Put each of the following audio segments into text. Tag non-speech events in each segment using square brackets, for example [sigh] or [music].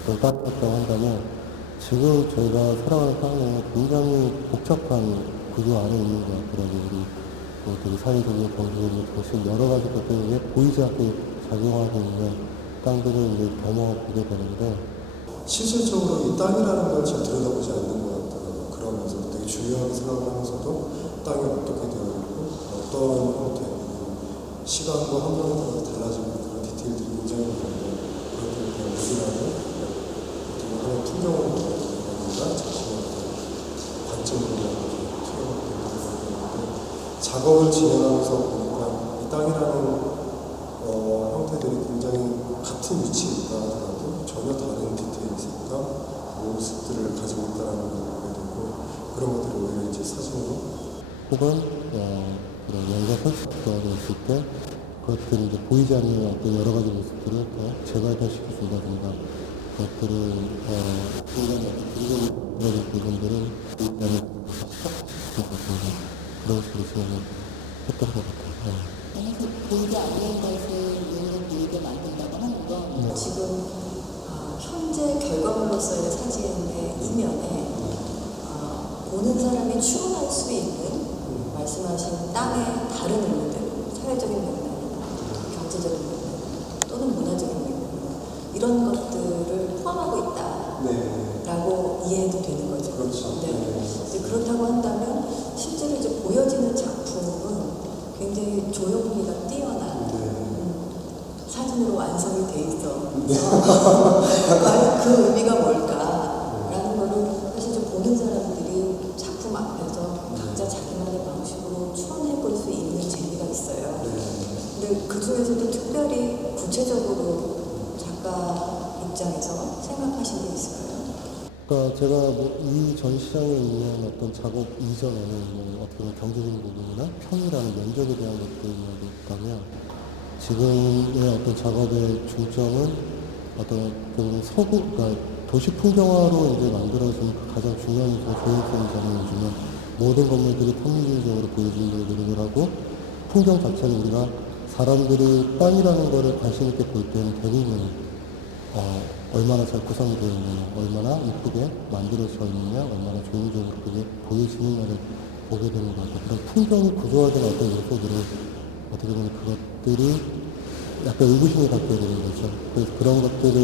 땅이었다고 한다면 지금 저희가 살아가는 땅은 굉장히 복잡한 구조 안에 있는 것 같더라고요. 우리 뭐 되게 사회적인 경제적인 것이 여러 가지 것들이 보이지 않게 작용하고 있는 땅들을 이제 경험하게 되는데 실질적으로 이 땅이라는 걸 잘 들여다보지 않는 것 같더라고요. 그러면서 되게 중요하게 생각을 하면서도 땅이 어떻게 되어 있고 어떤 형태, 그리고 시간과 환경에 따라 달라지는 그런 디테일들이 굉장히 많은데 그것들을 그냥 확인하고 하나의 풍경을 보는가 자신의 어떤 관점으로 투영하는 작업을 진행하면서 보니까 이 땅이라는 어, 형태들이 굉장히 같은 위치에 있다 하더라도 전혀 다른 디테일과 모습들을 가지고 있다는 걸 보게 되고 그런 것들을 오히려 이제 사진으로 혹은 어, 그런 콘서트가 있을 때 그것들이 이제 보이지 않는 어떤 여러 가지 모습들을 더 재발견시켜 준다든가 그 것들을 어, 굉장히 긍정적인 부분들을 일단은 그런 식으로 진행을 했던 것 같아요. 네. 만약에 보이지 않는 것을 눈으로 보이게 만든다고 하는 건 지금 아, 현재 결과물로서의 사진의 이면에 아, 보는 사람이 추론할 수 있는 말씀하신 땅의 다른 의미들, 사회적인 맥락이나 경제적인 맥락 또는 문화적인 맥락 이런 것들을 포함하고 있다라고 이해해도 되는 거죠. 그렇죠. 네. 이제 그렇다고 한다면 실제로 이제 보여지는 작품은 굉장히 조형미가 뛰어난 음, 사진으로 완성이 돼 있어. [laughs] 과연 그 의미가 뭘까라는 거를 사실 좀 보는 사람들이 작품 앞에서 각자 자기만의 방식으로 추론해 볼 수 있는 재미가 있어요. 근데 그 중에서도 특별히 구체적으로 작가 입장에서 생각하신 게 있을까요? 그러니까 제가 뭐 이 전시장에 있는 어떤 작업 이전에는 뭐 보면 경제적인 부분이나 평이라는 면적에 대한 것들이 있다면 지금의 어떤 작업의 중점은 어떤 그 서구, 그러니까 도시 풍경화로 이제 만들어진 그 가장 중요한 요소가 조형성이잖아요. 요즘은 모든 건물들이 평면적으로 보여주는 노력을 하고 풍경 자체는 우리가 사람들이 땅이라는 거를 관심 있게 볼 때는 대부분 어, 얼마나 잘 구성이 되어 있느냐, 얼마나 이쁘게 만들어져 있느냐, 얼마나 조용조용 그게 보여지느냐를 보게 되는 것 같아요. 그런 풍경이 구조화된 어떤 요소들을 어떻게 보면 그것들이 약간 의구심을 갖게 되는 거죠. 그래서 그런 것들을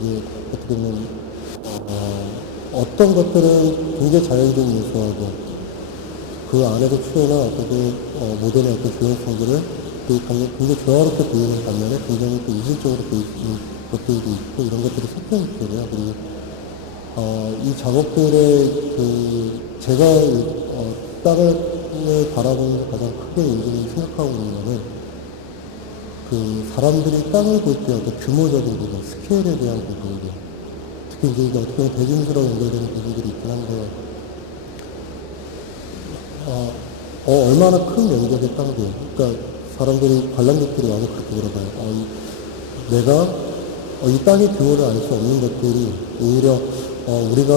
이제 어떻게 보면 어, 어떤 것들은 굉장히 자연적인 요소하고 그 안에서 추론한 어떤 그 어, 모델의 어떤 조형성들을 또 굉장히 굉장히 조화롭게 보이는 반면에 굉장히 또 이질적으로 보이는 것들도 있고 이런 것들이 섞여 있거든요. 그리고 어, 이 작업들의 그 제가 어, 땅을 바라보면서 가장 크게 요즘 생각하고 있는 거는 그 사람들이 땅을 볼 때 어떤 규모적인 부분, 스케일에 대한 부분들 특히 이제 이게 어떻게 보면 대중스러워 연결되는 부분들이 있긴 한데 어, 어, 얼마나 큰 면적의 땅들 그러니까 사람들이 관람객들이 와서 그렇게 물어봐요. 어, 이- 내가 어, 이 땅의 규모를 알 수 없는 것들이 오히려 어, 우리가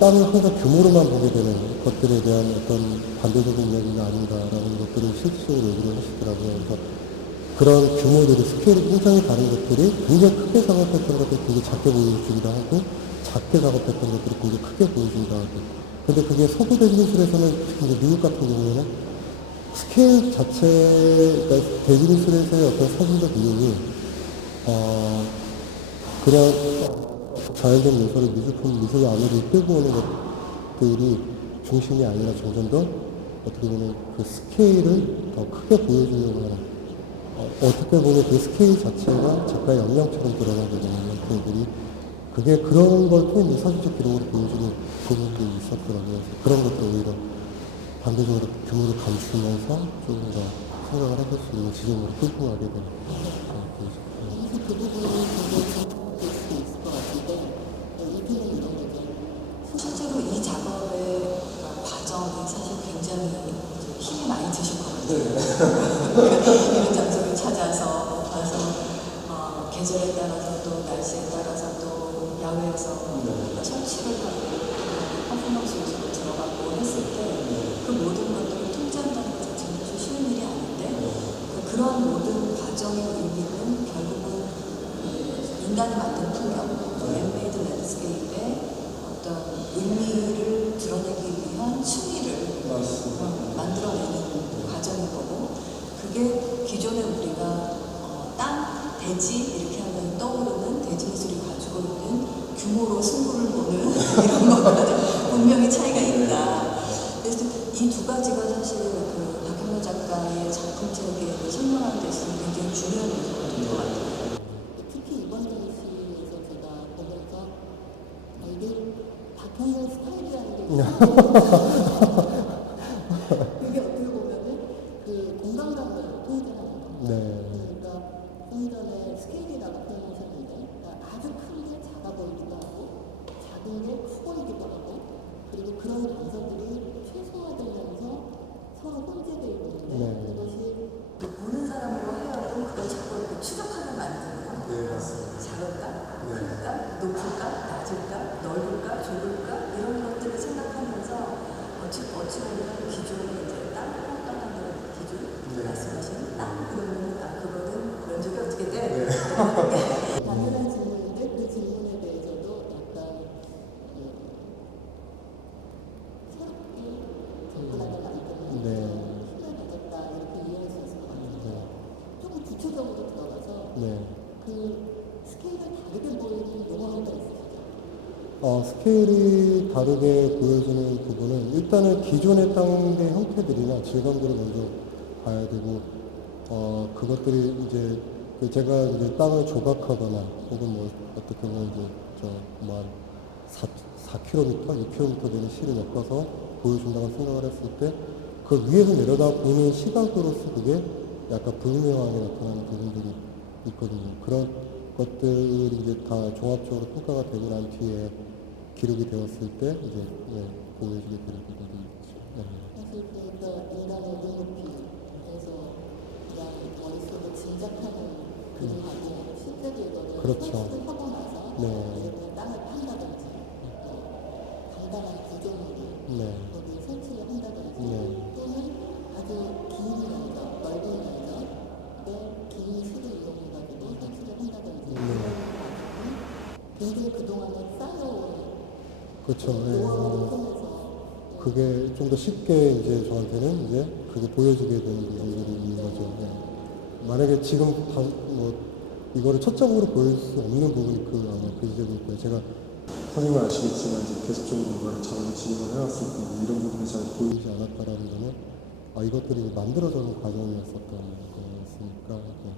땅을 항상 규모로만 보게 되는 것들에 대한 어떤 반대적인 이야기가 아닌가라는 것들을 실질적으로 얘기를 하시더라고요. 그래서 그런 규모들이 스케일이 굉장히 다른 것들이 굉장히 크게 작업했던 것들이 굉장히 작게 보여주기도 하고 작게 작업했던 것들이 굉장히 크게 보여준다 하고 근데 그게 서구 대중술에서는 특히 미국 같은 경우에는 스케일 자체, 그러니까 대중술에서의 어떤 사진적 이용이 어, 그냥 자연적 요소를 미술품, 미술 안으로 끌고 오는 것들이 중심이 아니라 점점 더 어떻게 보면 그 스케일을 더 크게 보여주려고 하는 어, 어떻게 보면 그 스케일 자체가 작가의 역량처럼 드러나게 되는 것들이 그게 그런 걸 통해 사진적 기록으로 보여주는 부분들이 있었더라고요. 그런 것들 오히려 반대적으로 규모를 감추면서 조금 더 생각을 해볼 수 있는 지점으로 끌고 가게 되는 어, 그런 그래서 그 부분이히 중요될 수 있을 것 같은데 어, 이분은 아, 사실 굉장히 힘이 많이 드실 것 같아요. 이런 장소를 찾아서 가서 어, 계절에 따라서 또 날씨에 따라서 또 야외에서 설치를 하고 퍼포먼스 요소로 들어가고 했을 때 그 모든 것들을 통제한다는 것 자체는 사실 쉬운 일이 아닌데 그 그런 모든 과정의 의미는 결국은 그 인간이 만든 풍경, 랜메이드 랜드스케이프의 어떤 의미를 드러내기 위한 층위를 어, 만들어내는 과정인 거고 그게 기존에 우리가 어, 땅, 대지 이렇게 하면 떠오르는 대지 미술이 가지고 있는 규모로 승부를 보는 [laughs] 이런 것과는 분명히 차이가 있다. 그래서 이 두 가지가 사실 그 박현모 작가의 작품 체계를 설명하는 데 있어서 굉장히 중요한 요소가 된것 같아요. 특히 이번 전시에서 제가 보면서 아, 이게 박형렬 스타일이라는 게 [laughs] 어떻게 보면은 그 공간감을 통제하는 거. 네. 그러니까 좀 전에 스케일이라고 표현하셨는데 그러니까 아주 큰 게 작아 보이기도 하고 작은 게 커 보이기도 하고 그리고 그런 단서들이 최소화되면서 서로 혼재되어 있는데 네. 그것이 그 보는 사람으로 하여금 그걸 자꾸 이렇게 추적하게 만드는 거. 네, 맞습니다. 작을까? 네. 클까? 높을까? 낮을까? 넓을까? 좁을까? 이런 것들을 생각하면서 어찌, 어찌 보면 기존의 이제 땅, 땅하는 기준, 네. 말씀하신 땅, 그러면 아, 그거는 면적이 어떻게 돼? 네. 당연한 질문인데 그 질문에 대해서도 약간 그 새롭게 접근하는 만드는 네. 힘을 가졌다 이렇게 이해할 수 있을 것 같아요. 조금 구체적으로 들어가서 네. 그 스케일을 다르게 보이는 용어가 있으시죠? 어, 스케일이 다르게 보여지는 부분은 일단은 기존의 땅의 형태들이나 질감들을 먼저 봐야 되고 어, 그것들이 이제 그 제가 이제 땅을 조각하거나 혹은 뭐 어떻게 보면 이제 저뭐한 4, 4km, 6km 되는 실을 엮어서 보여준다고 생각을 했을 때 그 위에서 내려다 보는 시각으로서 그게 약간 불명하게 나타나는 부분들이 있거든요. 그런 것들이 이제 다 종합적으로 평가가 되고 난 뒤에 기록이 되었을 때 이제 네, 보여지게 되는 있죠. 네. 사실 그러니까 인간의 눈높이에서 그냥 머릿속에 짐작하는 그림하고 실제로 이거를 그렇죠. 하고 나서 네. 땅을 판다든지 또 간단한 구조물을 네. 거기 설치를 한다든지 네. 또는 아주 긴 면적, 넓은 면적의 긴 실을 이용해가지고 설치를 한다든지 네. 이런 과정이 굉장히 그동안에 그렇죠. 네. 통해서 그게 좀 더 쉽게 이제 저한테는 이제 그게 보여지게 되는 부분들이 있는 거죠. 네. 만약에 지금 다, 뭐 이거를 초점으로 보일 수 없는 부분이 그 아마 그 지점일 거예요. 제가 선생님은 아시겠지만 이제 계속적으로 뭔가를 저는 진행을 해왔을 때 이런 부분이 잘 보이 보이지 않았다라는 거는 아 이것들이 만들어져는 과정이었었던 거였으니까. 네.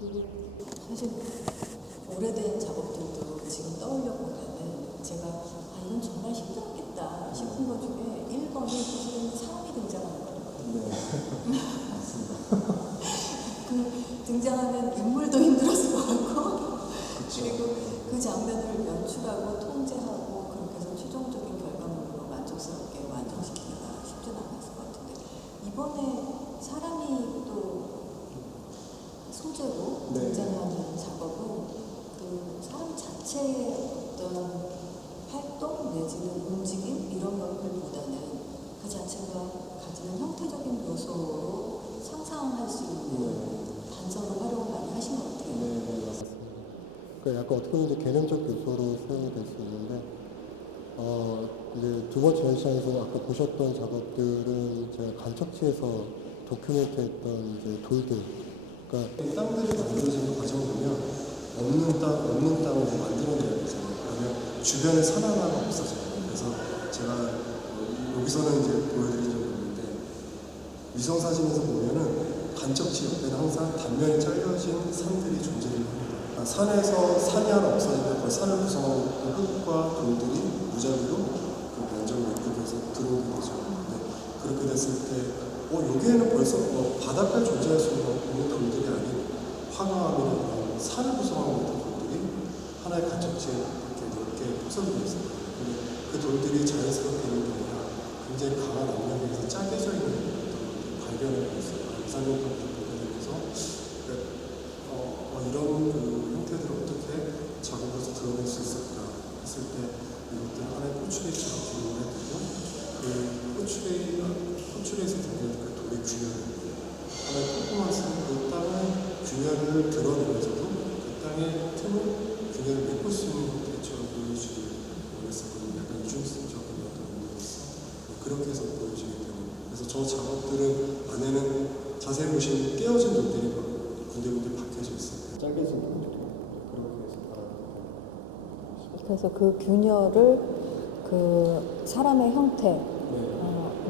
그리고 사실 오래된 작업들도 지금 떠올려 보면은 제가 아 이건 정말 힘들었겠다 싶은 것 중에 1번이 사실은 사람이 등장하는 거거든요. 네. [laughs] 그 등장하는 인물도 힘들었을 것 같고 그리고 그 장면을 연출하고 통제하고 그렇게 해서 최종적인 결과물로 만족스럽게 완성시키기가 쉽지는 않았을 것 같은데 이번에 사람이 또 소재로 네. 등장하는 작업은 그 사람 자체의 움직임 이런 것들보다는 그 자체가 가지는 형태적인 요소로 상상할 수 있는 단서를 활용을 많이 하신 것 같아요. 네, 맞습니다. 그러니까 약간 어떻게 보면 이제 개념적 요소로 사용이 될 수 있는데, 어, 이제 두 번째 전시장에서 아까 보셨던 작업들은 제가 간척지에서 도큐멘트 했던 이제 돌들. 그러니까 이 땅들이 만들어지는 과정을 보면 없는 땅, 없는 땅을 만들어내야 되잖아요. 그러면 주변에 산 하나가 없어져요. 제가 어, 여기서는 이제 보여드린 적이 있는데 위성 사진에서 보면은 간척지 옆에는 항상 단면이 잘려진 산들이 존재를 합니다. 아, 산에서 산이 하나 없어지면 그 산을 구성하고 있는 흙과 돌들이 무작위로 그 면적을 들어오게 되죠. 네. 그렇게 됐을 때, 어, 여기에는 벌써 어, 바닷가에 존재할 수 있는 돌들이 아닌 황화하면 산을 구성하고 있는 돌들이 하나의 간척지에 이렇게 넓게 포섭되어 있습니다. 그 돌들이 자연스럽게 있는 그 굉장히 강한 압력에서 짜겨져 있는 어떤 것들 발견을 했어요. 안상용품들 발견해서 그러니까 어, 어, 이런 그 형태들을 어떻게 작업에서 드러낼 수 있을까 했을 때 이것들 하나의 포트레이처럼 기능을 해두고 그 포트레이, 포트레이에서 드러내는 그 돌의 균열 하나의 퍼포먼스는 그 땅의 균열을 드러내면서도 그 땅의 틈을 균열을 메꿀 수 있는 형태처럼 보여주길 원했었거든요. 약간 이중성적인 어떤 의미로서 그렇게 해서 보여지기 때문에 그래서 저 작업들은 안에는 자세히 보시면 떼어진 돌들이 막 군데군데 박혀져 있어요. 짧게진 돌들이 그렇게 해서 달아놨고 그래서 그 균열을 그 사람의 형태를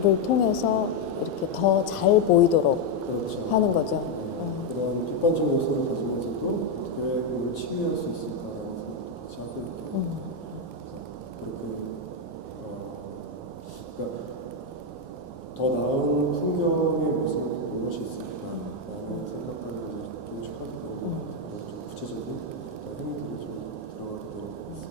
네, 통해서 이렇게 더 잘 보이도록 그렇죠. 하는 거죠. 네, 그런 뒷받침 요소를 가지면서도 어떻게 그걸 치유할 수 있을까라는 생각도 같이 하고 있고 음. 그렇게 어, 그러니까 더 풍경의 모습을 무엇이 있을까라는 이제 동축하게 되고 좀 구체적인 행위들이 좀 들어가게 되는 것 같습니다.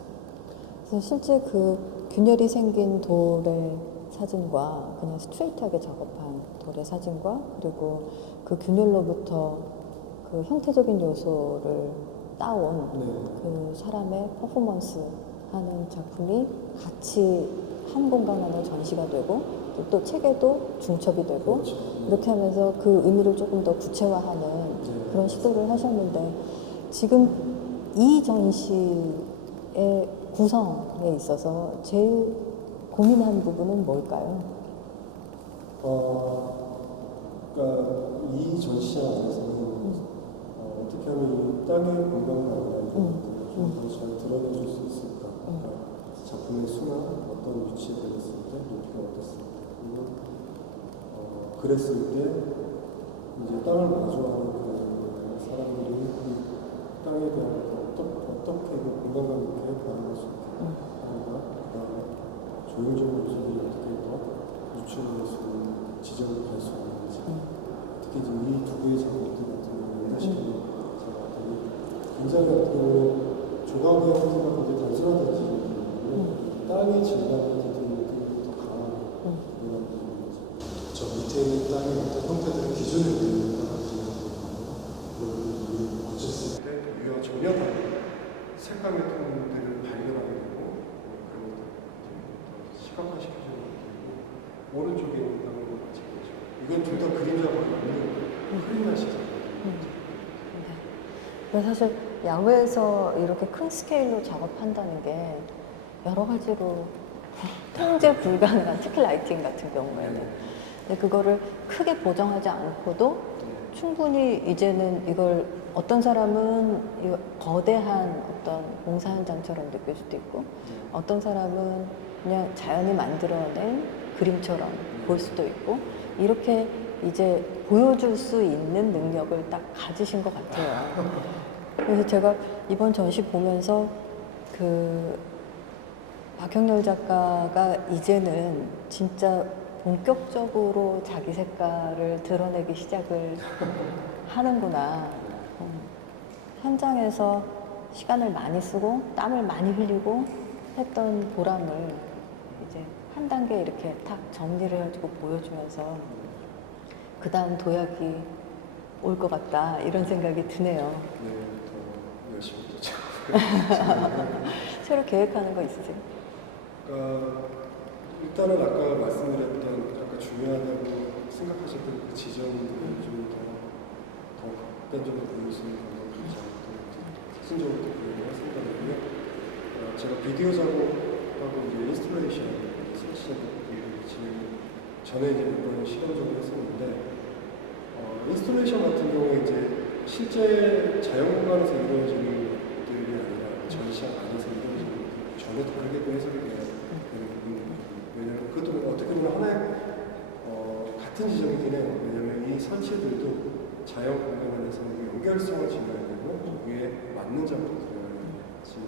그래서 실제 그 균열이 생긴 돌의 사진과 그냥 스트레이트하게 작업한 돌의 사진과 그리고 그 균열로부터 그 형태적인 요소를 따온 네. 그 사람의 퍼포먼스 하는 작품이 같이 한 공간 안에 전시가 되고 또 책에도 중첩이 되고 그렇죠. 이렇게 하면서 그 의미를 조금 더 구체화하는 네. 그런 시도를 하셨는데 지금 이 전시의 구성에 있어서 제일 고민한 부분은 뭘까요? 어, 그러니까 이 전시장 안에서는 어, 어떻게 하면 이 땅의 공간감이라는 음, 것들을 좀더 잘 드러내줄 수 있을까? 그러니까 작품의 수나 어떤 위치에 걸렸을 때 높이가 어땠을 때 그리고 어, 그랬을 때 이제 땅을 마주하는 그 사람들이 이 땅에 대한 어떠, 어떻게 그 공간감 있게 수 있게 음. 하는가? 그 다음에 조용조용 모습이 어떻게 더 유출될 수 있는 지점을 갈 수 있는지. 음. 특히 지금 이 두 개의 작업들 같은 경우는 연결시키는 작업들이 굉장히 어떻게 보면 조각의 형태가 굉장히 단순하다지 땅의 질감이 되게 더 강한 음. 이런 부분이죠. 저 밑에 있는 땅의 어떤 형태들은 기존에 있는 땅 같은 경우는 어쨌을 때 위와 전혀 다른 색감의 톤들을 발견하게 되고 그런 것들을 더 시각화시켜주는 것들이고 오른쪽에 있는 땅도 마찬가지죠. 이건 둘 다 그림자가 없는 프리마시잖아요. 사실 야외에서 이렇게 큰 스케일로 작업한다는 게 여러 가지로 통제 불가능한 특히 라이팅 같은 경우에는 근데 그거를 크게 보정하지 않고도 충분히 이제는 이걸 어떤 사람은 이 거대한 어떤 공사 현장처럼 느낄 수도 있고 어떤 사람은 그냥 자연이 만들어낸 그림처럼 볼 수도 있고 이렇게 이제 보여줄 수 있는 능력을 딱 가지신 것 같아요. 그래서 제가 이번 전시 보면서 그 박형렬 작가가 이제는 진짜 본격적으로 자기 색깔을 드러내기 시작을 [laughs] 하는구나. 음. 현장에서 시간을 많이 쓰고 땀을 많이 흘리고 했던 보람을 이제 한 단계 이렇게 탁 정리를 해가지고 보여주면서 그 다음 도약이 올 것 같다 이런 생각이 드네요. 네, [laughs] 새로 계획하는 거 있으세요? 그러니까 일단은 아까 말씀드렸던 아까 중요하다고 생각하셨던 그 지점들을 좀더더 극단적으로 보일 수 있는 방법을 좀 사진적으로 보이는 생각이고요. 어, 제가 비디오 작업하고 이제 인스톨레이션, 설치 작업을 지금 전에 이제 몇번 시험적으로 했었는데 어, 인스톨레이션 같은 경우에 이제 실제 자연 공간에서 이루어지는 이루어지는 것들 전혀 다르게 또 해석이 돼야 되는 부분이거든요. 왜냐하면 그것도 어떻게 보면 하나의 어, 같은 지점이긴 해요. 왜냐하면 이 설치들도 자연 공간 안에서 연결성을 지어야 되고 거기에 맞는 작업들을 지금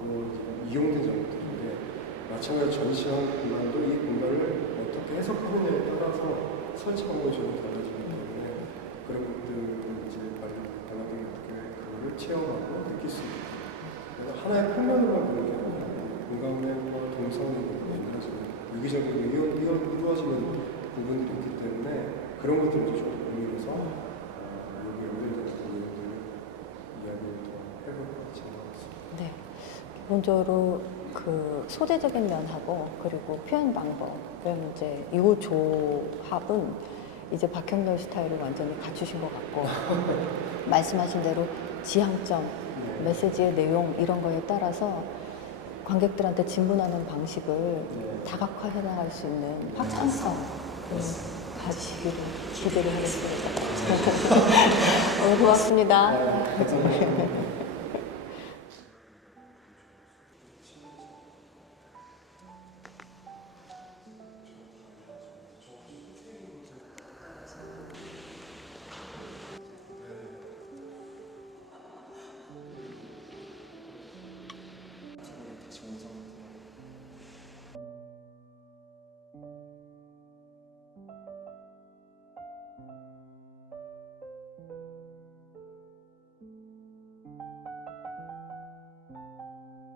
그거 이용된 작업들인데 마찬가지로 전시장 공간도 이 공간을 어떻게 해석하느냐에 따라서 설치 방법이 전혀 달라지기 때문에 그런 것들을 이제 발라드가 어떻게 그거를 체험하고 느낄 수 있는 그래서 하나의 평면으로만 보는 게 아니라 공간과 동선이 옛날에 유기적으로 이루- 이루- 이루어져 그런 것들도 좀 고민해서 어, 여기 연결되는 부분들 이야기를 더 해볼 생각했습니다. 네. 기본적으로 그 소재적인 면하고 그리고 표현 방법은 이제 이 조합은 이제 박형렬 스타일을 완전히 갖추신 것 같고 [laughs] 말씀하신 대로 지향점, 메시지의 내용 이런 거에 따라서 관객들한테 진분하는 방식을 다각화해 나갈 수 있는 확장성 음, 가지기를 기대를 하겠습니다. [laughs] 네, 고맙습니다.